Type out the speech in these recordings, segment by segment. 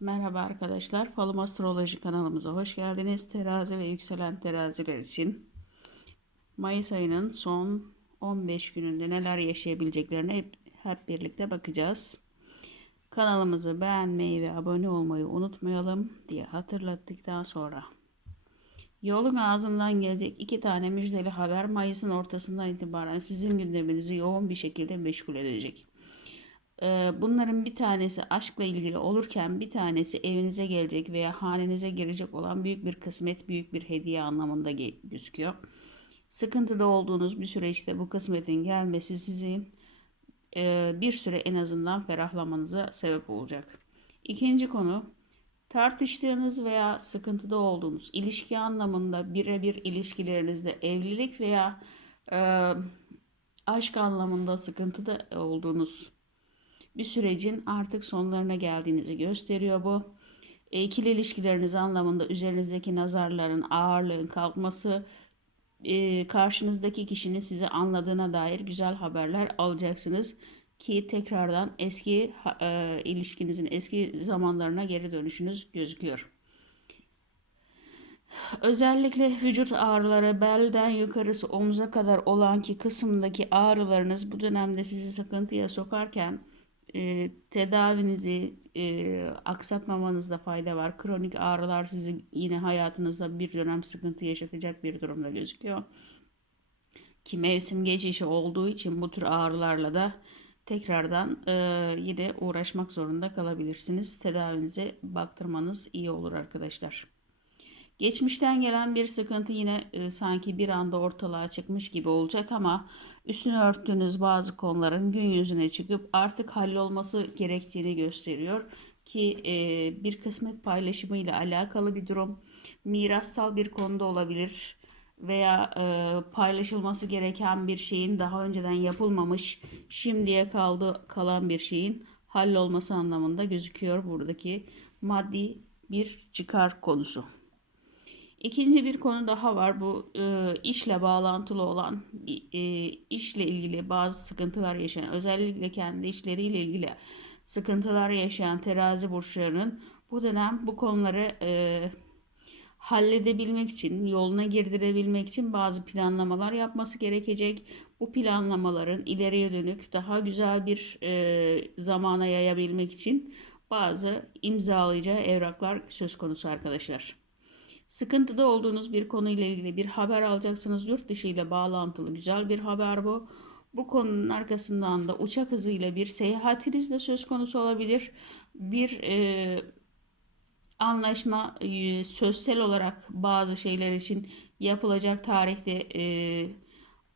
Merhaba arkadaşlar. Falım Astroloji kanalımıza hoş geldiniz. Terazi ve yükselen teraziler için Mayıs ayının son 15 gününde neler yaşayabileceklerine hep, hep birlikte bakacağız. Kanalımızı beğenmeyi ve abone olmayı unutmayalım diye hatırlattıktan sonra Yolun ağzından gelecek iki tane müjdeli haber Mayıs'ın ortasından itibaren sizin gündeminizi yoğun bir şekilde meşgul edecek. Bunların bir tanesi aşkla ilgili olurken bir tanesi evinize gelecek veya hanenize girecek olan büyük bir kısmet, büyük bir hediye anlamında gözüküyor. Sıkıntıda olduğunuz bir süreçte bu kısmetin gelmesi sizin bir süre en azından ferahlamanıza sebep olacak. İkinci konu tartıştığınız veya sıkıntıda olduğunuz ilişki anlamında birebir ilişkilerinizde evlilik veya e, aşk anlamında sıkıntıda olduğunuz bir sürecin artık sonlarına geldiğinizi gösteriyor bu. E, İkili ilişkileriniz anlamında üzerinizdeki nazarların, ağırlığın kalkması, e, karşınızdaki kişinin sizi anladığına dair güzel haberler alacaksınız ki tekrardan eski e, ilişkinizin eski zamanlarına geri dönüşünüz gözüküyor. Özellikle vücut ağrıları belden yukarısı omuza kadar olan ki kısımdaki ağrılarınız bu dönemde sizi sıkıntıya sokarken e, tedavinizi e, aksatmamanızda fayda var. Kronik ağrılar sizi yine hayatınızda bir dönem sıkıntı yaşatacak bir durumda gözüküyor. Ki mevsim geçişi olduğu için bu tür ağrılarla da tekrardan e, yine uğraşmak zorunda kalabilirsiniz. Tedavinize baktırmanız iyi olur arkadaşlar. Geçmişten gelen bir sıkıntı yine e, sanki bir anda ortalığa çıkmış gibi olacak ama üstünü örttüğünüz bazı konuların gün yüzüne çıkıp artık hallolması gerektiğini gösteriyor ki e, bir kısmet paylaşımı ile alakalı bir durum mirassal bir konuda olabilir veya e, paylaşılması gereken bir şeyin daha önceden yapılmamış şimdiye kaldı kalan bir şeyin hallolması anlamında gözüküyor buradaki maddi bir çıkar konusu. İkinci bir konu daha var. Bu e, işle bağlantılı olan, e, işle ilgili bazı sıkıntılar yaşayan, özellikle kendi işleriyle ilgili sıkıntılar yaşayan terazi burçlarının bu dönem bu konuları e, halledebilmek için, yoluna girdirebilmek için bazı planlamalar yapması gerekecek. Bu planlamaların ileriye dönük daha güzel bir e, zamana yayabilmek için bazı imzalayacağı evraklar söz konusu arkadaşlar. Sıkıntıda olduğunuz bir konuyla ilgili bir haber alacaksınız. Yurt dışı ile bağlantılı güzel bir haber bu. Bu konunun arkasından da uçak hızıyla bir seyahatiniz de söz konusu olabilir. Bir e, anlaşma e, sözsel olarak bazı şeyler için yapılacak tarihte e,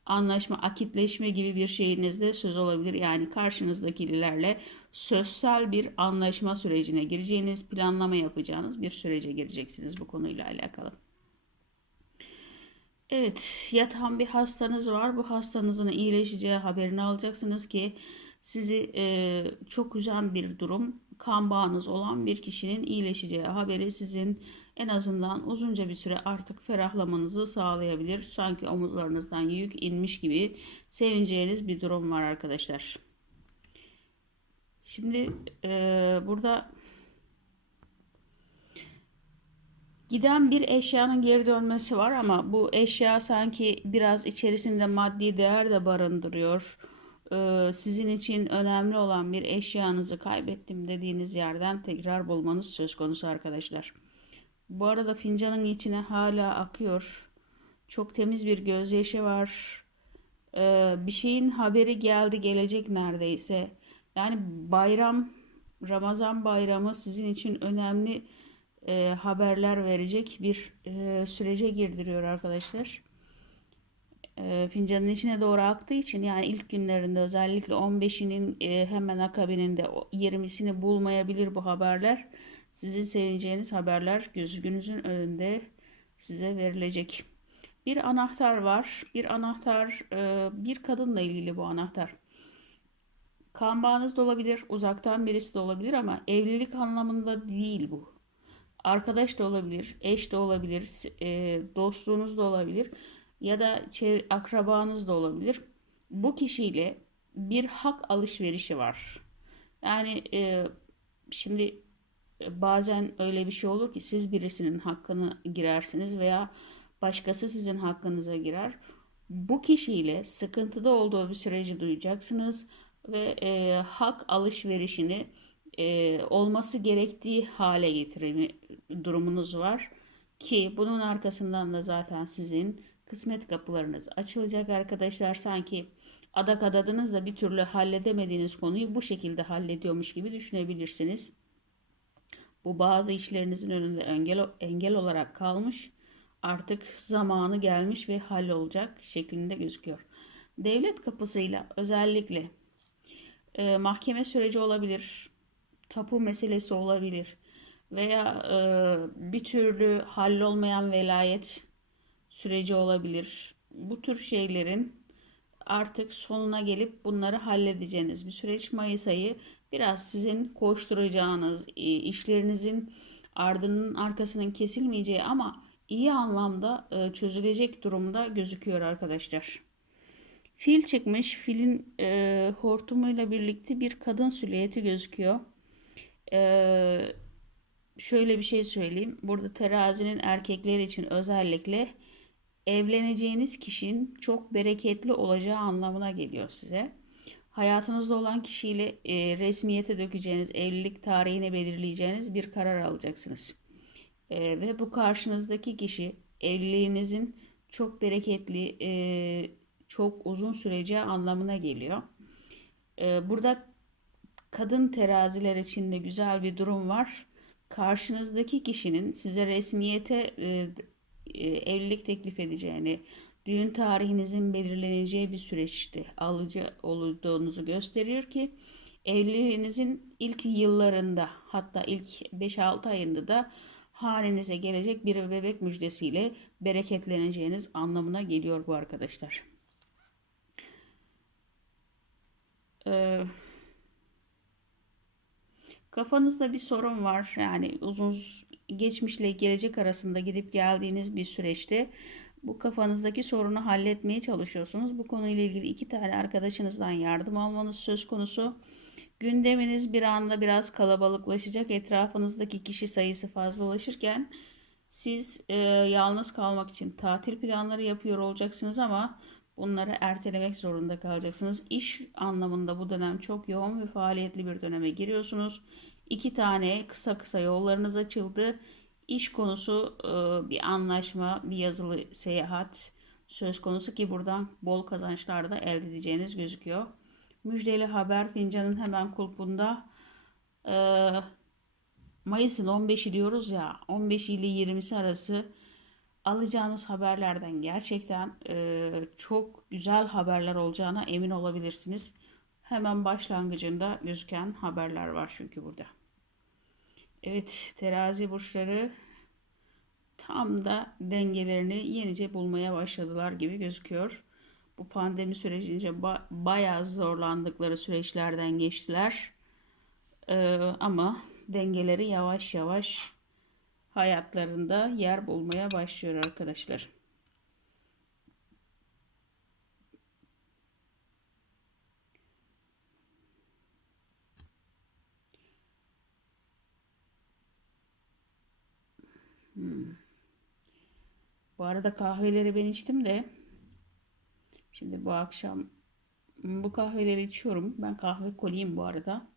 anlaşma, akitleşme gibi bir şeyinizde söz olabilir. Yani karşınızdakilerle sözsel bir anlaşma sürecine gireceğiniz, planlama yapacağınız bir sürece gireceksiniz bu konuyla alakalı. Evet, yatan bir hastanız var. Bu hastanızın iyileşeceği haberini alacaksınız ki sizi e, çok üzen bir durum. Kan bağınız olan bir kişinin iyileşeceği haberi sizin en azından uzunca bir süre artık ferahlamanızı sağlayabilir. Sanki omuzlarınızdan yük inmiş gibi sevineceğiniz bir durum var arkadaşlar. Şimdi e, burada giden bir eşyanın geri dönmesi var ama bu eşya sanki biraz içerisinde maddi değer de barındırıyor. E, sizin için önemli olan bir eşyanızı kaybettim dediğiniz yerden tekrar bulmanız söz konusu arkadaşlar. Bu arada fincanın içine hala akıyor. Çok temiz bir gözyaşı var. Ee, bir şeyin haberi geldi gelecek neredeyse. Yani bayram, Ramazan bayramı sizin için önemli e, haberler verecek bir e, sürece girdiriyor arkadaşlar. E, fincanın içine doğru aktığı için yani ilk günlerinde özellikle 15'inin e, hemen akabininde 20'sini bulmayabilir bu haberler. Sizin sevineceğiniz haberler gözünüzün önünde size verilecek. Bir anahtar var. Bir anahtar e, bir kadınla ilgili bu anahtar. Kan bağınız da olabilir, uzaktan birisi de olabilir ama evlilik anlamında değil bu. Arkadaş da olabilir, eş de olabilir, dostluğunuz da olabilir ya da akrabanız da olabilir. Bu kişiyle bir hak alışverişi var. Yani e, şimdi e, bazen öyle bir şey olur ki siz birisinin hakkını girersiniz veya başkası sizin hakkınıza girer. Bu kişiyle sıkıntıda olduğu bir süreci duyacaksınız ve e, hak alışverişini e, olması gerektiği hale getirme durumunuz var ki bunun arkasından da zaten sizin kısmet kapılarınız açılacak arkadaşlar. Sanki adak adadınız da bir türlü halledemediğiniz konuyu bu şekilde hallediyormuş gibi düşünebilirsiniz. Bu bazı işlerinizin önünde engel, engel olarak kalmış. Artık zamanı gelmiş ve hallolacak şeklinde gözüküyor. Devlet kapısıyla özellikle e, mahkeme süreci olabilir, tapu meselesi olabilir veya e, bir türlü hallolmayan velayet süreci olabilir. Bu tür şeylerin artık sonuna gelip bunları halledeceğiniz bir süreç. Mayıs ayı biraz sizin koşturacağınız, e, işlerinizin ardının arkasının kesilmeyeceği ama iyi anlamda e, çözülecek durumda gözüküyor arkadaşlar. Fil çıkmış. Filin e, hortumuyla birlikte bir kadın silüeti gözüküyor. E, şöyle bir şey söyleyeyim. Burada terazinin erkekler için özellikle evleneceğiniz kişinin çok bereketli olacağı anlamına geliyor size. Hayatınızda olan kişiyle e, resmiyete dökeceğiniz, evlilik tarihini belirleyeceğiniz bir karar alacaksınız. E, ve bu karşınızdaki kişi evliliğinizin çok bereketli, e, çok uzun süreceği anlamına geliyor. E, burada kadın teraziler için de güzel bir durum var. Karşınızdaki kişinin size resmiyete e, evlilik teklif edeceğini, düğün tarihinizin belirleneceği bir süreçte alıcı olduğunuzu gösteriyor ki evliliğinizin ilk yıllarında hatta ilk 5-6 ayında da hanenize gelecek bir bebek müjdesiyle bereketleneceğiniz anlamına geliyor bu arkadaşlar. Ee, kafanızda bir sorun var yani uzun geçmişle gelecek arasında gidip geldiğiniz bir süreçte bu kafanızdaki sorunu halletmeye çalışıyorsunuz. Bu konuyla ilgili iki tane arkadaşınızdan yardım almanız söz konusu. Gündeminiz bir anda biraz kalabalıklaşacak. Etrafınızdaki kişi sayısı fazlalaşırken siz e, yalnız kalmak için tatil planları yapıyor olacaksınız ama bunları ertelemek zorunda kalacaksınız. İş anlamında bu dönem çok yoğun ve faaliyetli bir döneme giriyorsunuz. İki tane kısa kısa yollarınız açıldı. İş konusu e, bir anlaşma, bir yazılı seyahat söz konusu ki buradan bol kazançlar da elde edeceğiniz gözüküyor. Müjdeli haber fincanın hemen kulpunda e, Mayıs'ın 15'i diyoruz ya 15 ile 20'si arası alacağınız haberlerden gerçekten e, çok güzel haberler olacağına emin olabilirsiniz. Hemen başlangıcında gözüken haberler var çünkü burada. Evet terazi burçları tam da dengelerini yenice bulmaya başladılar gibi gözüküyor. Bu pandemi sürecince ba- bayağı zorlandıkları süreçlerden geçtiler. Ee, ama dengeleri yavaş yavaş hayatlarında yer bulmaya başlıyor arkadaşlar. Hmm. Bu arada kahveleri ben içtim de şimdi bu akşam bu kahveleri içiyorum. Ben kahve koliyim bu arada.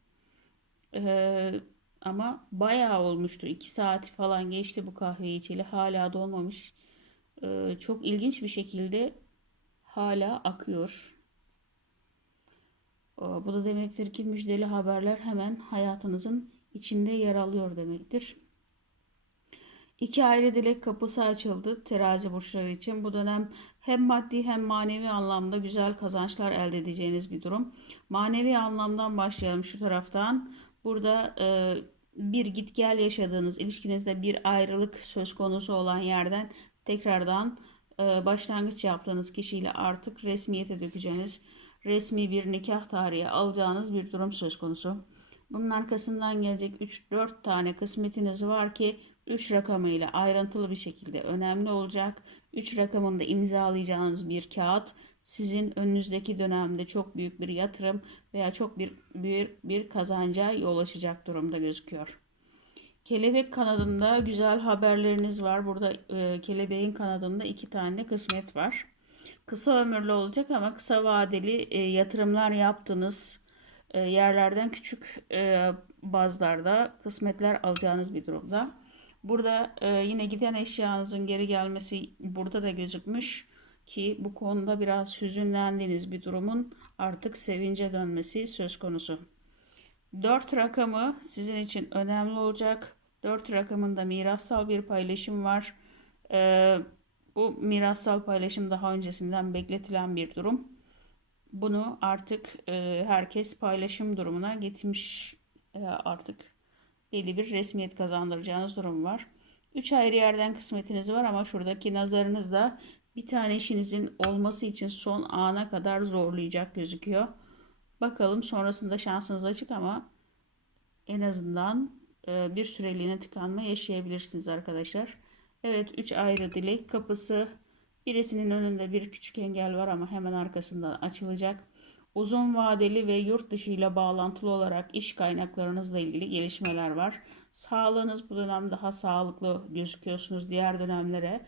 Ee, ama bayağı olmuştu. 2 saat falan geçti bu kahveyi içeli. Hala dolmamış. Ee, çok ilginç bir şekilde hala akıyor. Ee, bu da demektir ki müjdeli haberler hemen hayatınızın içinde yer alıyor demektir. İki ayrı dilek kapısı açıldı terazi burçları için. Bu dönem hem maddi hem manevi anlamda güzel kazançlar elde edeceğiniz bir durum. Manevi anlamdan başlayalım şu taraftan. Burada e, bir git gel yaşadığınız ilişkinizde bir ayrılık söz konusu olan yerden tekrardan e, başlangıç yaptığınız kişiyle artık resmiyete dökeceğiniz resmi bir nikah tarihi alacağınız bir durum söz konusu. Bunun arkasından gelecek 3-4 tane kısmetiniz var ki 3 rakamıyla ayrıntılı bir şekilde önemli olacak. 3 rakamında imzalayacağınız bir kağıt sizin önünüzdeki dönemde çok büyük bir yatırım veya çok bir bir, bir kazanca yol açacak durumda gözüküyor. Kelebek kanadında güzel haberleriniz var. Burada e, kelebeğin kanadında iki tane kısmet var. Kısa ömürlü olacak ama kısa vadeli e, yatırımlar yaptığınız e, yerlerden küçük e, bazlarda kısmetler alacağınız bir durumda. Burada e, yine giden eşyanızın geri gelmesi burada da gözükmüş ki bu konuda biraz hüzünlendiğiniz bir durumun artık sevince dönmesi söz konusu. 4 rakamı sizin için önemli olacak. 4 rakamında mirassal bir paylaşım var. Ee, bu mirassal paylaşım daha öncesinden bekletilen bir durum. Bunu artık e, herkes paylaşım durumuna getirmiş e, artık belli bir resmiyet kazandıracağınız durum var. 3 ayrı yerden kısmetiniz var ama şuradaki nazarınız da bir tane işinizin olması için son ana kadar zorlayacak gözüküyor. Bakalım sonrasında şansınız açık ama en azından e, bir süreliğine tıkanma yaşayabilirsiniz arkadaşlar. Evet 3 ayrı dilek kapısı. Birisinin önünde bir küçük engel var ama hemen arkasından açılacak. Uzun vadeli ve yurt dışı ile bağlantılı olarak iş kaynaklarınızla ilgili gelişmeler var. Sağlığınız bu dönem daha sağlıklı gözüküyorsunuz diğer dönemlere.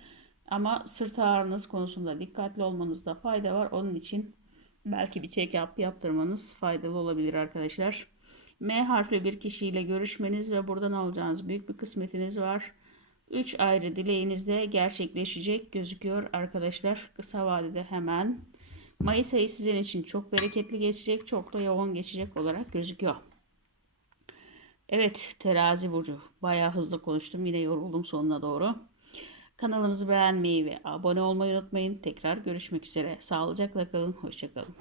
Ama sırt ağrınız konusunda dikkatli olmanızda fayda var. Onun için belki bir check-up yaptırmanız faydalı olabilir arkadaşlar. M harfli bir kişiyle görüşmeniz ve buradan alacağınız büyük bir kısmetiniz var. 3 ayrı dileğiniz de gerçekleşecek gözüküyor arkadaşlar. Kısa vadede hemen. Mayıs ayı sizin için çok bereketli geçecek, çok da yoğun geçecek olarak gözüküyor. Evet terazi burcu. Bayağı hızlı konuştum. Yine yoruldum sonuna doğru. Kanalımızı beğenmeyi ve abone olmayı unutmayın. Tekrar görüşmek üzere. Sağlıcakla kalın. Hoşçakalın.